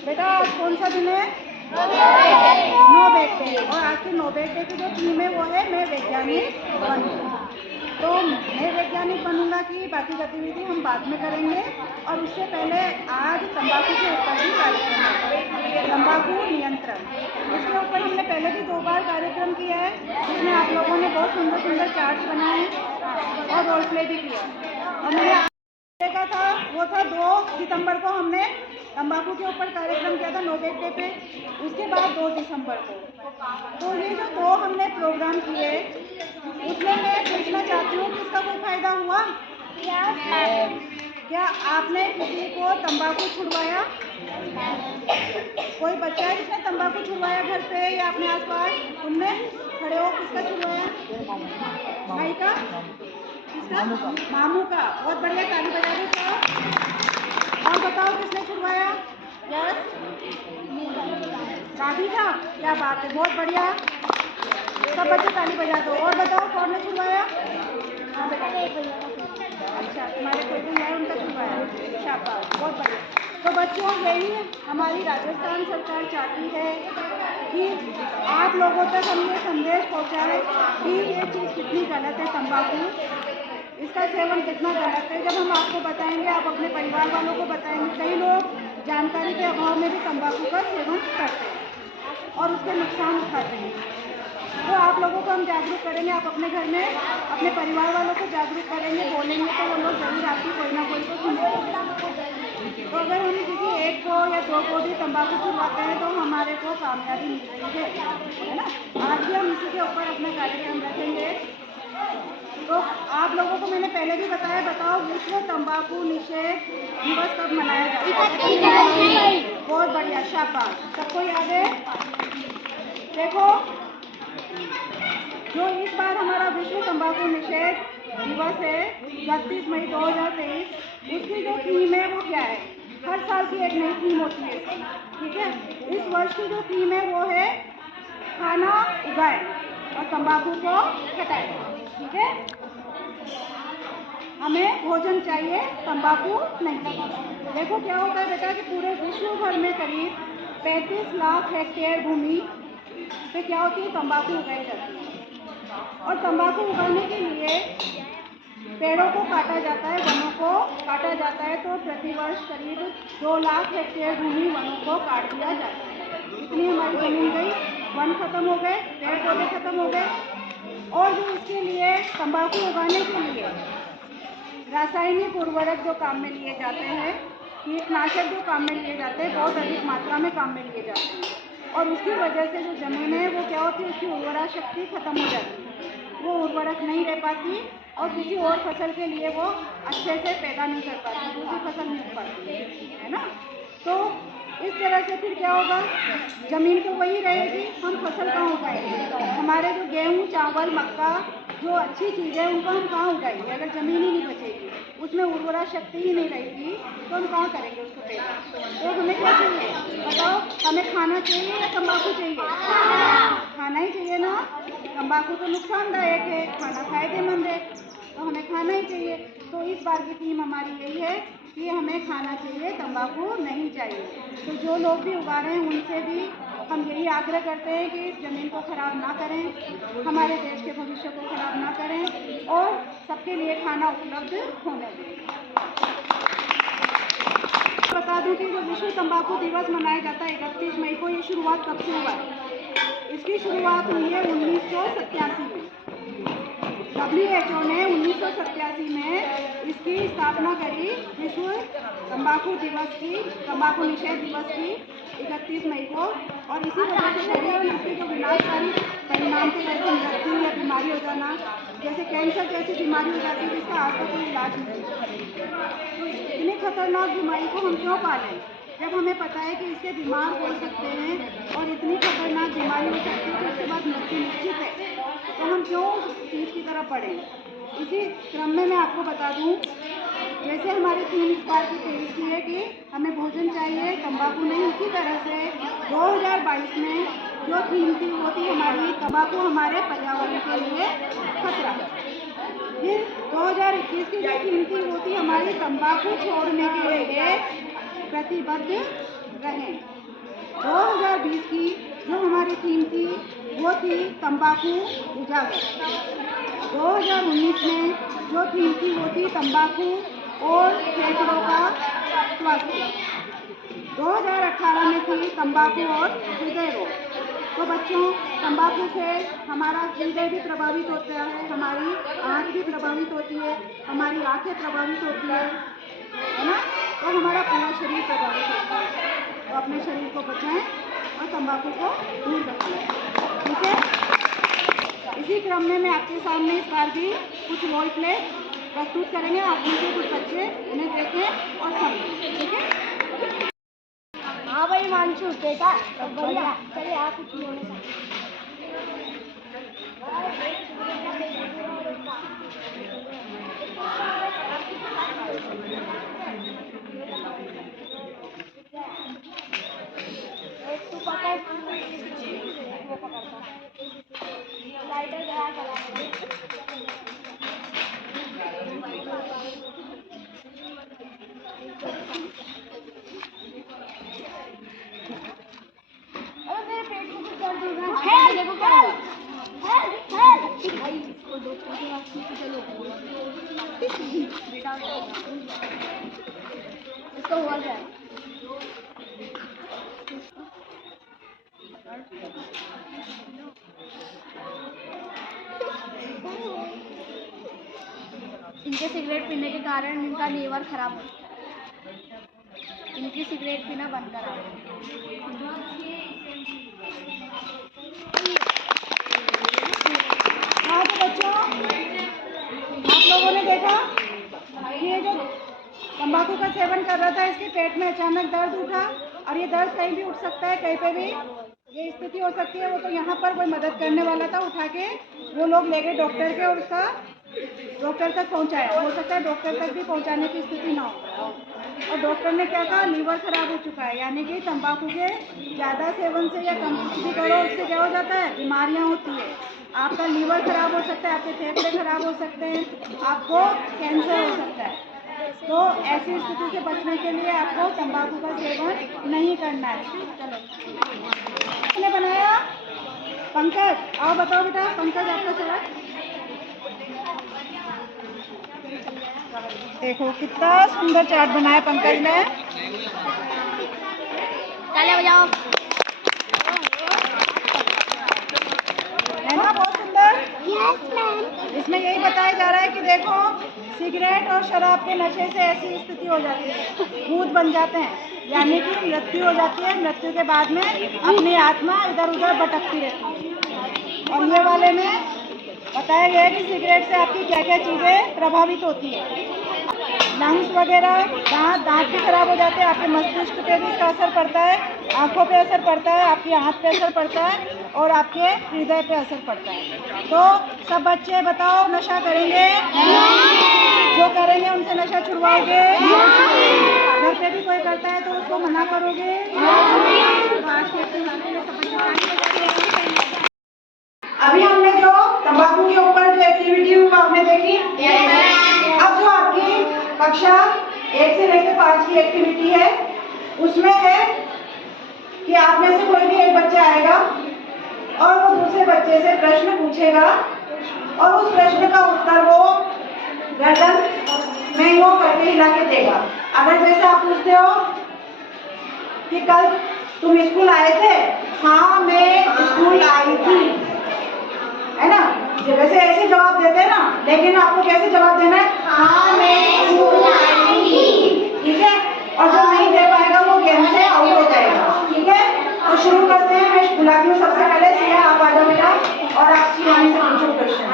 बेटा आज कौन सा दिन है? Nobel day. और आज की नोबेल डे की जो थीम है वो है मैं वैज्ञानिक बनूंगा। तो मैं वैज्ञानिक बनूंगा की बाकी गतिविधि हम बाद में करेंगे। और उससे पहले आज तंबाकू के ऊपर भी कार्यक्रम है, तंबाकू नियंत्रण। इसके ऊपर हमने पहले भी 2 बार कार्यक्रम किया है, जिसमें आप लोगों ने बहुत सुंदर सुंदर चार्ट्स बनाए और रोल प्ले भी किया। और मैंने का था वो था 2 सितंबर को हमने तंबाकू के ऊपर कार्यक्रम किया था नोबेल डे पे। उसके बाद 2 दिसंबर को। तो ये जो 2 हमने प्रोग्राम किए उसमें मैं पूछना चाहती हूँ कि इसका कोई फायदा हुआ? क्या आपने किसी को तंबाकू छुड़वाया? कोई बच्चा है जिसने तंबाकू छुड़वाया घर पे या अपने आसपास? तुमने खड़े हो किसका छुड़वाया? भाई का? किसका? मामू का। बहुत बढ़िया, ताली बजा दो सब। और बताओ किसने छुड़वाया? यस, दादी का। क्या बात है, बहुत बढ़िया, सब बच्चे ताली बजा दो। और बताओ कौन ने छुड़वाया? अच्छा, तुम्हारे कोई भी है उनका छुड़वाया? शाबाश, बहुत बढ़िया। तो बच्चों यही हमारी राजस्थान सरकार चाहती है कि आप लोगों तक हम ये संदेश पहुंचाएं कि ये चीज़ कितनी गलत है, तंबाकू, इसका सेवन कितना गलत है। जब हम आपको बताएंगे, आप अपने परिवार वालों को बताएंगे। कई लोग जानकारी के अभाव में भी तंबाकू का सेवन करते हैं और उसके नुकसान उठाते हैं। तो आप लोगों को हम जागरूक करेंगे, आप अपने घर में अपने परिवार वालों को जागरूक करेंगे, बोलेंगे तो वो लोग जरूर आपकी कोई ना कोई तो सुनेंगे। तो अगर हम किसी एक को या 2 को भी तंबाकू छुड़वाते हैं तो हमारे को कामयाबी मिल रही है ना। आज भी हम इसी के ऊपर अपना कार्यक्रम रखेंगे। तो आप लोगों को मैंने पहले भी बताया, बताओ विश्व तंबाकू निषेध दिवस कब मनाया जाता है? बहुत बढ़िया, शाबाश, सबको याद है। देखो, जो इस बार हमारा विश्व तंबाकू निषेध दिवस है 31 मई 2023, उसकी जो थीम है वो क्या है? हर साल की एक नई थीम होती है, ठीक है। इस वर्ष की जो थीम है वो है खाना उगाएं और तंबाकू को हटाएं, ठीक है। हमें भोजन चाहिए, तंबाकू नहीं। देखो क्या होता है बेटा कि पूरे विश्व भर में करीब 35 लाख हेक्टेयर भूमि पे क्या होती है? तंबाकू उगाई जाती है। और तंबाकू उगाने के लिए पेड़ों को काटा जाता है, वनों को काटा जाता है। तो प्रतिवर्ष करीब 2 लाख हेक्टेयर भूमि वनों को काट दिया जाता है। इतनी हमारी जमीन गई, वन खत्म हो गए, पेड़ पौधे खत्म हो गए। और जो इसके लिए तंबाकू उगाने के लिए रासायनिक उर्वरक जो काम में लिए जाते हैं, कीटनाशक जो काम में लिए जाते हैं, बहुत अधिक मात्रा में काम में लिए जाते हैं। और उसकी वजह से जो ज़मीन है वो क्या होती है? उसकी उर्वरा शक्ति खत्म हो जाती है, वो उर्वरक नहीं रह पाती और किसी और फसल के लिए वो अच्छे से पैदा नहीं कर पाती, दूसरी फसल नहीं हो पाती है ना। तो इस तरह से फिर क्या होगा? ज़मीन तो वही रहेगी, हम फसल कहाँ उगाएंगे? हमारे जो गेहूँ, चावल, मक्का, जो अच्छी चीज़ें उनको हम कहाँ उगाएंगे? अगर ज़मीन ही नहीं बचेगी, उसमें उर्वरा शक्ति ही नहीं रहेगी, तो हम कहाँ करेंगे उसको पैदा? तो हमें क्या चाहिए बताओ? हमें खाना चाहिए या तंबाकू चाहिए? खाना ही चाहिए ना। तंबाकू तो नुकसानदायक है, खाना फायदेमंद है, तो हमें खाना ही चाहिए। तो इस बार की थीम हमारी यही है कि हमें खाना चाहिए, तंबाकू नहीं चाहिए। तो जो लोग भी उगा रहे हैं उनसे भी हम यही आग्रह करते हैं कि इस ज़मीन को ख़राब ना करें, हमारे देश के भविष्य को ख़राब ना करें और सबके लिए खाना उपलब्ध होने दें। बता दूं कि जो विश्व तंबाकू दिवस मनाया जाता है 31 मई को, ये शुरुआत कब से हुआ है? इसकी शुरुआत हुई है 1987 में। WHO ने 1987 में इसकी स्थापना करी, विश्व तंबाकू दिवस की, तंबाकू निषेध दिवस की 31 मई को। और इसी वजह से करी कि इसके जो विनाशकारी परिणाम थे, जैसे मृत्यु या बीमारी हो जाना, जैसे कैंसर जैसी बीमारी हो जाती है जिसका आज तक कोई इलाज नहीं है। तो इतनी खतरनाक बीमारी को हम क्यों पालें जब हमें पता है कि इससे बीमार हो सकते हैं और इतनी खतरनाक बीमारी हो सकती है कि उसके बाद मृत्यु निश्चित है। तो हम क्यों उस चीज़ की तरफ बढ़ें? इसी क्रम में मैं आपको बता दूं, जैसे हमारी थीम इस बार की 23 की है कि हमें भोजन चाहिए, तंबाकू नहीं, उसी तरह से 2022 में जो थीम थी वो थी हमारी तंबाकू हमारे पर्यावरण के लिए खतरा। फिर 2021 की जो थीम थी वो थी हमारी तंबाकू छोड़ने के लिए प्रतिबद्ध रहें। 2020 की जो हमारी थीम थी वो थी तंबाकू उजागर। 2019 में जो थीम थी वो थी तंबाकू और फेफड़ों का स्वास्थ्य। 2018 में थी तंबाकू और हृदय रोग। तो बच्चों, तंबाकू से हमारा हृदय भी प्रभावित होता है, हमारी आँख भी प्रभावित होती है, हमारी आँखें प्रभावित होती है ना, तो हमारा पूरा शरीर प्रभावित होता है। तो अपने शरीर को बचाएं और तंबाकू को दूर रखें, ठीक है। इसी क्रम में मैं आपके सामने इस बार भी कुछ रोल प्ले प्रस्तुत करेंगे। आप उनसे कुछ बच्चे उन्हें देखें और समझें, ठीक है। हाँ भाई मानसू बेटा बढ़िया। चलिए आप कुछ बोले तू पकड़ वो पकड़ता लाइटर गया चला मेरे पेट में कुछ दर्द हो रहा है। देखो क्या भाई इसको दो चलो बेटा इसको हुआ क्या इनके सिगरेट पीने के कारण इनका लीवर खराब हो गया। इनकी सिगरेट पीना बंद करा। हाँ तो बच्चों, आप लोगों ने देखा कि ये जो तंबाकू का सेवन कर रहा था इसके पेट में अचानक दर्द उठा, और ये दर्द कहीं भी उठ सकता है, कहीं पे भी ये स्थिति हो सकती है। वो तो यहाँ पर कोई मदद करने वाला था, उठा के वो लोग ले गए डॉक्टर के और उसका डॉक्टर तक पहुँचाया। हो सकता है डॉक्टर तक भी पहुँचाने की स्थिति ना हो, और डॉक्टर ने क्या कहा, लीवर खराब हो चुका है। यानी कि तंबाकू के ज़्यादा सेवन से या कम भी करो उससे क्या हो जाता है, बीमारियाँ होती है। आपका लीवर खराब हो सकता है, आपके फेफड़े खराब हो सकते हैं, आपको कैंसर हो सकता है। तो ऐसी स्थिति से बचने के लिए आपको तंबाकू का सेवन नहीं करना है। चलो, किसने बनाया? पंकज, आओ बताओ बेटा, पंकज आपका सवाल। देखो कितना सुंदर चार्ट बनाया पंकज ने। तालियां बजाओ। है ना, बहुत सुंदर। Yes ma'am. इसमें यही बताया जा रहा है कि देखो, सिगरेट और शराब के नशे से ऐसी स्थिति हो जाती है, भूत बन जाते हैं, यानी कि मृत्यु हो जाती है। मृत्यु के बाद में अपनी आत्मा इधर उधर भटकती रहती है। और ये वाले में बताया गया है कि सिगरेट से आपकी क्या क्या चीज़ें प्रभावित होती है, लंग्स वगैरह, दांत भी खराब हो जाते हैं, आपके मस्तिष्क पे भी इसका असर पड़ता है, आंखों पे असर पड़ता है, आपकी आँख पे असर पड़ता है, और आपके हृदय पे असर पड़ता है। तो सब बच्चे बताओ, नशा करेंगे? जो करेंगे उनसे नशा छुड़वाओगे? घर पे भी कोई करता है तो उसको मना करोगे? अभी हमने जो तंबाकू के ऊपर जो एक्टिविटी हुई आपने देखी। अब जो आपकी कक्षा 1 से लेकर 5 की एक्टिविटी है उसमें है कि आप में से कोई भी एक बच्चा आएगा और वो दूसरे बच्चे से प्रश्न पूछेगा, और उस प्रश्न का उत्तर वो गर्दन में वो करके हिला के देगा। अगर जैसे आप पूछते हो कि कल तुम स्कूल आए थे? हाँ मैं स्कूल आई थी, है ना। वैसे ऐसे जवाब देते हैं ना, लेकिन आपको कैसे जवाब देना है? हाँ मैं स्कूल आई थी, ठीक है। और जो नहीं दे पाएगा वो गेम से आउट हो जाएगा, ठीक है। तो शुरू करते हैं। मैं बुलाती हूँ सबसे पहले सिया, आप आ जाओ बेटा, और आप शिवानी से पूछो क्वेश्चन,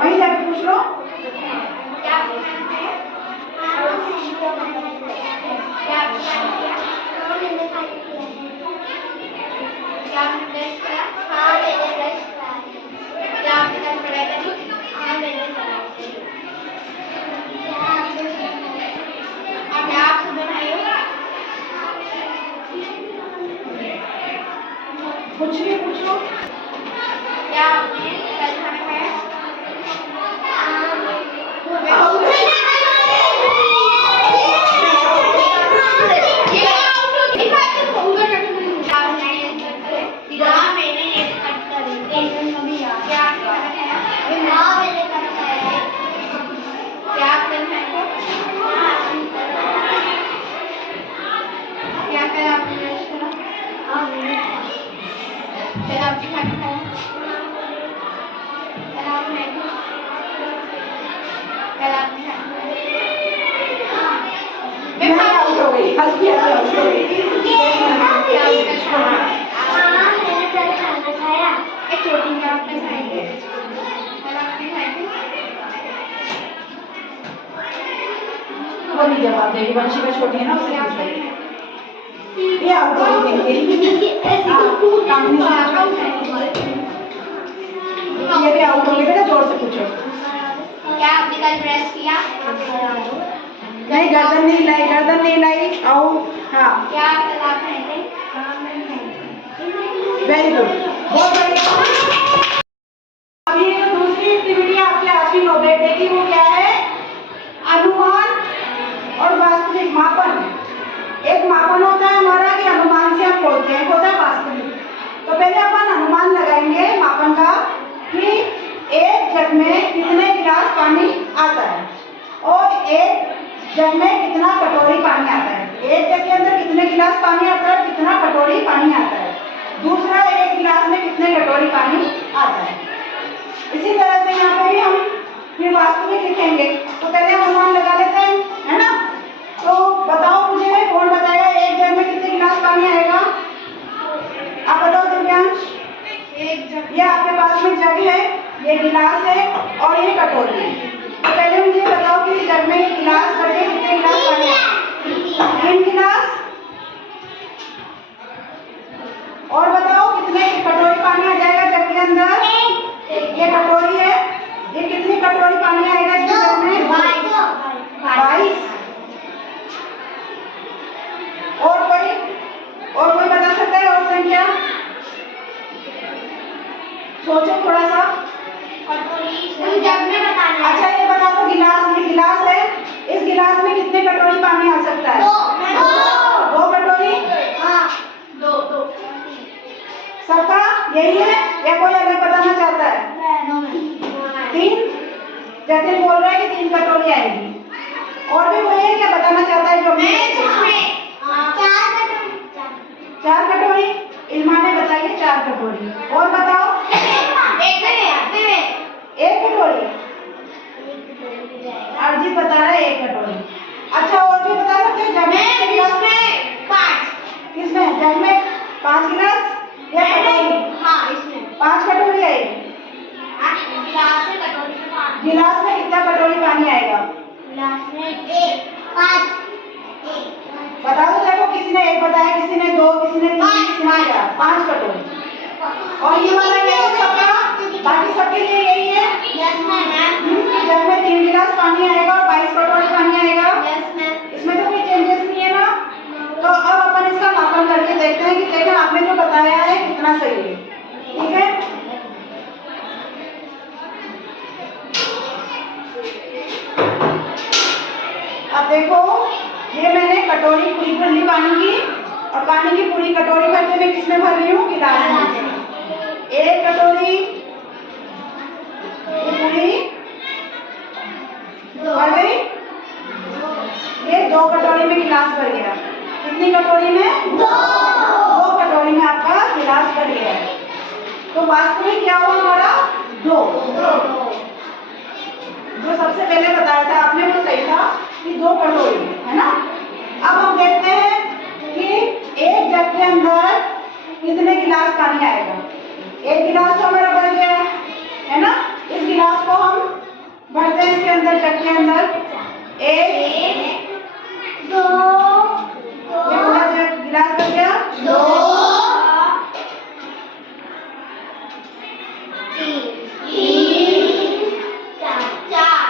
वहीं जाके पूछ लो। कुछ भी पूछो। क्या आपने कल खाना खाया? गिलास भी आता है। एक छोटी में आपने खाएंगे और आपने खाएंगे वो नहीं जवाब देगी, वंशी का छोटी है ना उससे पूछो। ये आप बोलेंगे ये भी आउट होंगे बेटा, जोर से पूछो। क्या आपने कल ब्रश किया? नहीं, गर्दन नहीं हिलाई, गर्दन नहीं हिलाई, आउट। हाँ, क्या आप तालाब में थे? वेरी गुड, बहुत बढ़िया। अब ये जो दूसरी एक्टिविटी आपकी आज की नोबेट डे की, वो क्या है? अनुमान और वास्तविक मापन। एक मापन होता है हमारा कि अनुमान से हम बोलते हैं, होता है वास्तविक। तो पहले अपन अनुमान लगाएंगे मापन का कि एक जग में कितने गिलास पानी आता है और एक जग में कितना कटोरी पानी आता है। एक जग के अंदर कितने गिलास पानी आता है, कितना कटोरी पानी आता है। दूसरा, एक गिलास में कितने कटोरी पानी आता है। इसी तरह से यहाँ पे भी हम फिर वास्तविक लिखेंगे। तो पहले अनुमान लगा लेते हैं, है ना। तो बताओ मुझे, कौन बताएगा एक जग में कितने गिलास पानी आएगा? आप बताओ दिव्यांश। एक जग। ये आपके पास में जग है, ये गिलास है और ये कटोरी है। तो पहले मुझे बताओ कि जग में गिलास भर के कितने गिलास पानी आएगा? 3 गिलास। और बताओ कितने कटोरी पानी आ जाएगा जग के अंदर? ये कटोरी है, ये कितनी कटोरी पानी आएगा इसके जग में? 22। और कोई बता सकता है और संख्या? सोचो थोड़ा सा। जग में बताना है। अच्छा, ये बता दो, गिलास, ये गिलास है, इस गिलास में कितने कटोरी पानी आ सकता है? 2 कटोरी। हाँ, 2। सबका यही है या कोई अलग बताना चाहता है? 3। जतिन बोल रहा है कि 3 कटोरी आएगी। और भी कोई है क्या बताना चाहता है? जो 4 कटोरी। इल्मा ने बताइए 4 कटोरी। और बताओ। 1 कटोरी। अर्जित बता रहा है 1 कटोरी। अच्छा, और भी बता सकते हैं? जग में 5। किसमें? जग में 5 गिलास या कटोरी? हाँ, इसमें 5 कटोरी आएगी। गिलास में कितना कटोरी पानी आएगा? बता दो। देखो, किसी ने 1 बताया, किसी ने 2, किसी ने 3, किसी ने 4। 5 कटोरी। और ये वाला क्या है सबका? बाकी सबके लिए यही है कि जग में 3 गिलास पानी आएगा और 22 कटोरी पानी आएगा। इसमें तो कोई चेंजेस नहीं है ना। तो अब अपन इसका मापन करके देखते हैं कि देखो आपने जो बताया है कितना सही है। ठीक है, अब देखो, ये मैंने कटोरी पूरी भर ली पानी की, और पानी की पूरी कटोरी भर के मैं किसमें भर रही हूँ? गिलास में। 1 कटोरी पूरी भर गई। ये 2 कटोरी में गिलास भर गया। कितनी कटोरी में? 2 कटोरी में आपका गिलास भर गया है। तो वास्तविक क्या हुआ हमारा? 2। जो सबसे पहले बताया था आपने वो सही था कि 2 कटोरी, है ना। अब हम देखते हैं कि एक जग के अंदर कितने गिलास पानी आएगा। 1 गिलास तो हमारा भर गया है ना। इस गिलास को हम भरते हैं इसके अंदर, जग के अंदर। 1, 2, ये पूरा जग गिलास भर गया। 2, 3, 4,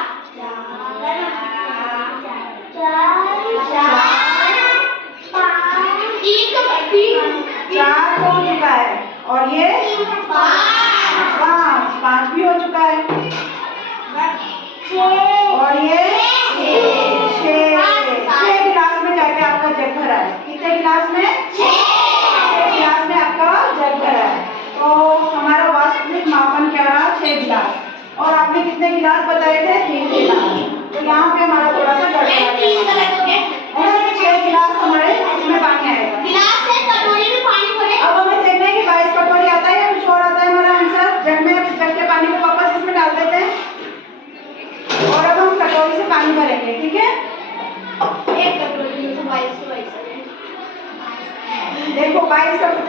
22 कटोरी,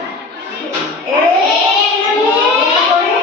एक कटोरी,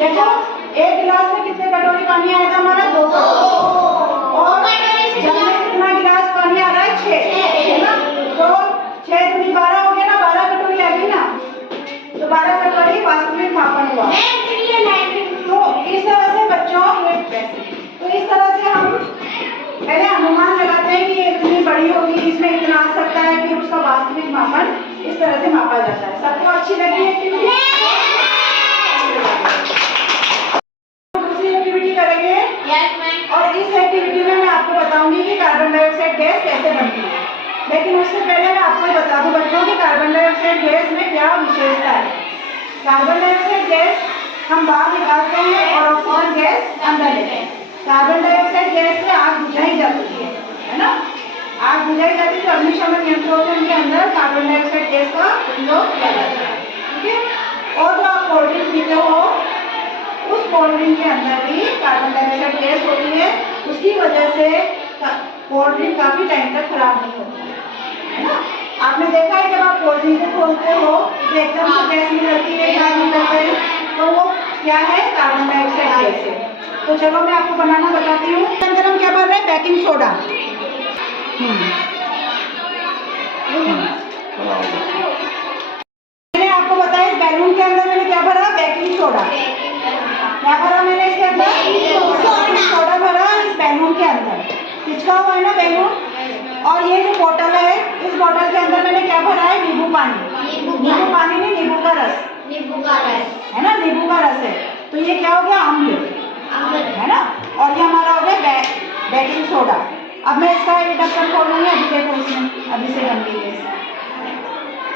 देखो एक गिलास में कितने कटोरी पानी आया था हमारा? 2 कटोरी। और जग में कितना गिलास पानी आ रहा है? 6, है ना? तो 6 दूनी 12 हो गया ना, 12 कटोरी आ गई ना, तो 12 कटोरी वास्तविक मापन हुआ। तो इस तरह से बच्चों, तो इस तरह से हम पहले अनुमान लगाते हैं कि ये इतनी बड़ी होगी, इसमें इतना आ सकता है, फिर उसका वास्तविक मापन इस तरह से मापा जाता है। सबको अच्छी लगी एक्टिविटी? करेंगे और इस एक्टिविटी में मैं आपको बताऊंगी कि कार्बन डाइऑक्साइड गैस कैसे बनती है। लेकिन उससे पहले मैं आपको बता दूं बच्चों कि कार्बन डाइऑक्साइड गैस में क्या विशेषता है। कार्बन डाइऑक्साइड गैस हम बाहर निकालते हैं और ऑक्सीजन गैस अंदर लेते हैं। कार्बन डाइऑक्साइड गैस से आग बुझाई जाती है ना? आग बुझाई जाती है तो अग्निशमन यंत्रों के अंदर कार्बन डाइऑक्साइड गैस का उपयोग किया जाता है। ठीक है? और जो आप कोल्ड ड्रिंक पीते हो उस कोल्ड ड्रिंक के अंदर भी कार्बन डाइऑक्साइड गैस होती है। उसकी वजह से कोल्ड ड्रिंक काफी टाइम तक खराब नहीं होती है ना? आपने देखा है जब आप कोल्ड ड्रिंक को खोलते हो तो एकदम से गैस निकलती है, क्या निकलता है, तो वो क्या है? कार्बन डाइऑक्साइड गैस है। तो चलो मैं आपको बनाना बताती हूँ। अंदर हम क्या भर रहे हैं? Baking soda. मैंने आपको बताया इस बैलून के अंदर मैंने क्या भरा? Baking soda. क्या भरा मैंने इसके अंदर? सोडा भरा इस बैलून के अंदर। पिचका हुआ है ना बैलून। और ये जो बोतल है, इस बोतल के अंदर मैंने क्या भरा है? नींबू पानी। नींबू पानी नहीं, नींबू का रस है ना? नींबू का रस है। तो ये क्या हो गया? अम्ल है ना? और ये हमारा हो गया बेकिंग सोडा। अब मैं इसका ये ढक्कन खोलूंगी। अभी देखो इसमें अभी से बन गई है।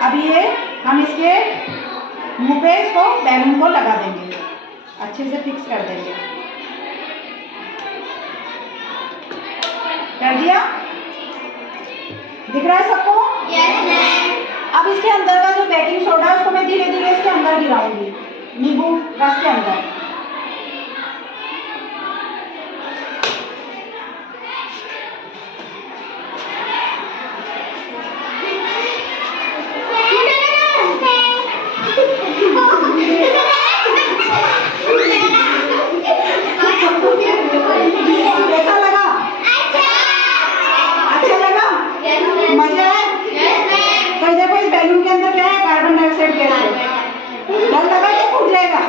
अभी ये हम इसके मुंह पे इसको बैलून को लगा देंगे, अच्छे से फिक्स कर देंगे। कर दिया? दिख रहा है सबको? Yes ma'am. अब इसके अंदर का जो बेकिंग सोडा है उसको मैं धीरे धीरे इसके अंदर गिराऊंगी, नींबू रस के अंदर। कैसा लगा? अच्छा लगा? मजा है? तो देखो इस बैलून के अंदर क्या है? कार्बन डाइऑक्साइड गैस है। डर लगा कि फूट जाएगा?